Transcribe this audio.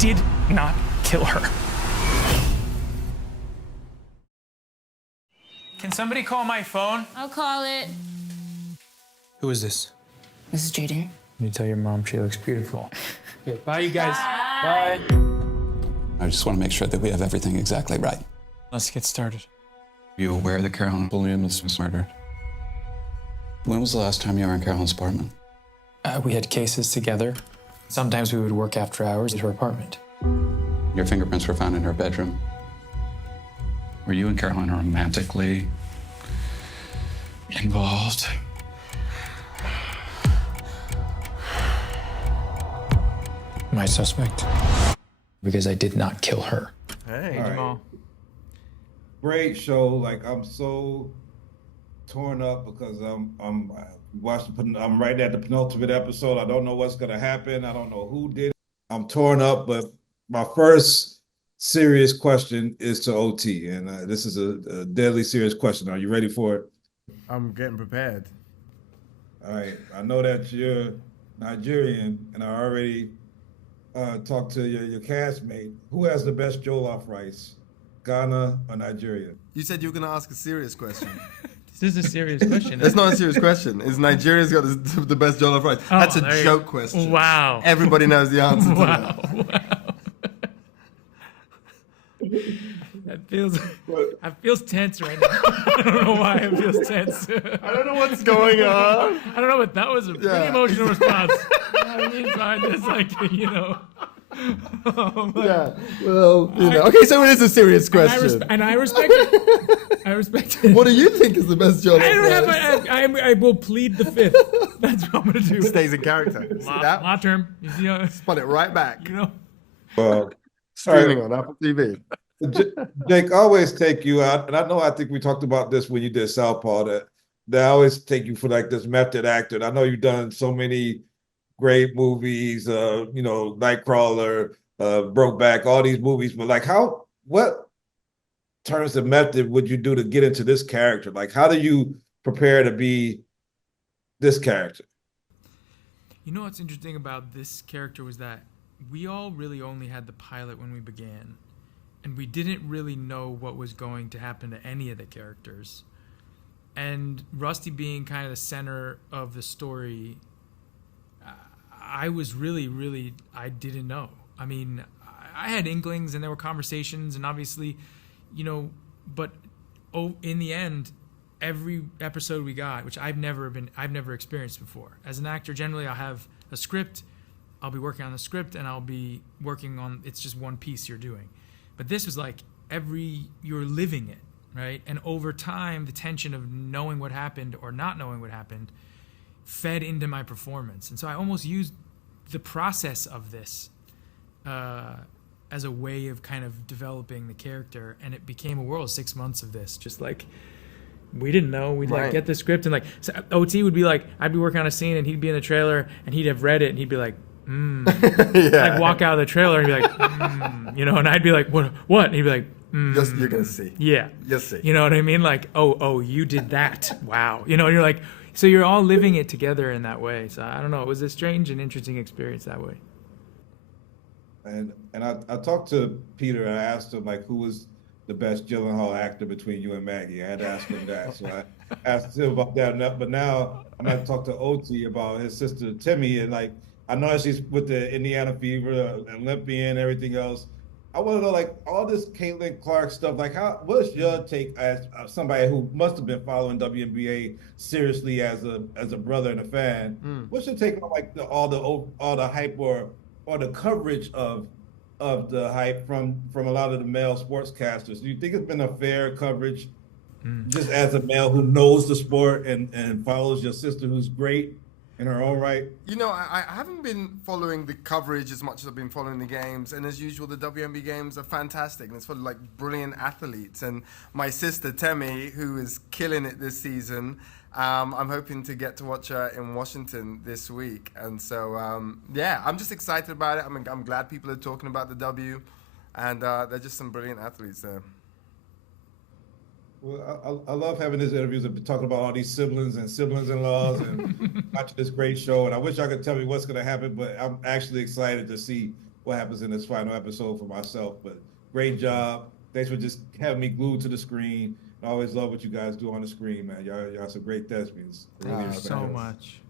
did not kill her. Can somebody call my phone? I'll call it. Who is this? This is Jaden. You tell your mom she looks beautiful. Okay, bye, you guys. Bye. I just want to make sure that we have everything exactly right. Let's get started. Are you aware that Carolyn Williams was murdered? When was the last time you were in Carolyn's apartment? We had cases together. Sometimes we would work after hours at her apartment. Your fingerprints were found in her bedroom. Were you and Carolyn romantically involved? My suspect. Because I did not kill her. Hey, All right. Jamal. Great show. Like, I'm so torn up because I'm right at the penultimate episode. I don't know what's gonna happen. I don't know who did it. I'm torn up, but my first serious question is to OT, and this is a deadly serious question. Are you ready for it? I'm getting prepared. All right. I know that you're Nigerian, and I already talked to your castmate. Who has the best jollof rice, Ghana or Nigeria? You said you were going to ask a serious question. This is a serious question. That's not a serious question. Is Nigeria's got the best jollof rice? That's a joke question. Wow. Everybody knows the answer to that. Wow. That feels tense right now. I don't know why it feels tense. I don't know what's going on. I don't know, but that was a pretty emotional response. I mean, so I'm just like, you know. Yeah. Well, you know. Okay, so it is a serious question. And I respect it. I respect it. What do you think is the best jollof rice? I will plead the fifth. That's what I'm going to do. Stays in character. See that? My term. You see, Spun it right back. you know. Well, Streaming on Apple TV. Jake, I always take you out, and I think we talked about this when you did Southpaw, that I always take you for like this method actor. And I know you've done so many great movies, Nightcrawler, Brokeback, all these movies, but like what terms of method would you do to get into this character? Like, how do you prepare to be this character? You know what's interesting about this character was that we all really only had the pilot when we began. And we didn't really know what was going to happen to any of the characters. And Rusty being kind of the center of the story, I was really, I didn't know. I mean, I had inklings and there were conversations and obviously, but in the end, every episode we got, which I've never experienced before. As an actor, generally I'll have a script, I'll be working on the script and I'll be working on, it's just one piece you're doing. But this was like you're living it, right? And over time, the tension of knowing what happened or not knowing what happened fed into my performance. And so I almost used the process of this as a way of kind of developing the character. And it became a world, 6 months of this. Just like, we didn't know. We'd like get the script and like, so OT would be like, I'd be working on a scene and he'd be in the trailer and he'd have read it and he'd be like, I'd walk out of the trailer and be like, and I'd be like, what? And he'd be like, Just, you're going to see. Yeah. You'll see. You know what I mean? Like, oh, you did that. Wow. And you're like, so you're all living it together in that way. So I don't know. It was a strange and interesting experience that way. And I talked to Peter and I asked him like who was the best Gyllenhaal actor between you and Maggie. I had to ask him that. So I asked him about that. But now I'm going to talk to OT about his sister Timmy, and like I know she's with the Indiana Fever, Olympian, everything else. I want to know, like, all this Caitlin Clark stuff, like, what's your take as somebody who must have been following WNBA seriously as a brother and a fan? What's your take on, like, all the hype or the coverage of the hype from a lot of the male sportscasters? Do you think it's been a fair coverage, just as a male who knows the sport and follows your sister who's great in her own right? I haven't been following the coverage as much as I've been following the games, and as usual, the WNBA games are fantastic, and it's full of like brilliant athletes. And my sister Temi, who is killing it this season, I'm hoping to get to watch her in Washington this week, and so I'm just excited about it. I'm glad people are talking about the W, and they're just some brilliant athletes there. Well, I love having these interviews and talking about all these siblings and siblings-in-laws and watching this great show. And I wish I could tell you what's going to happen, but I'm actually excited to see what happens in this final episode for myself. But great job. Thanks for just having me glued to the screen. I always love what you guys do on the screen, man. Y'all some great thespians. I really Thank you so respect it. much.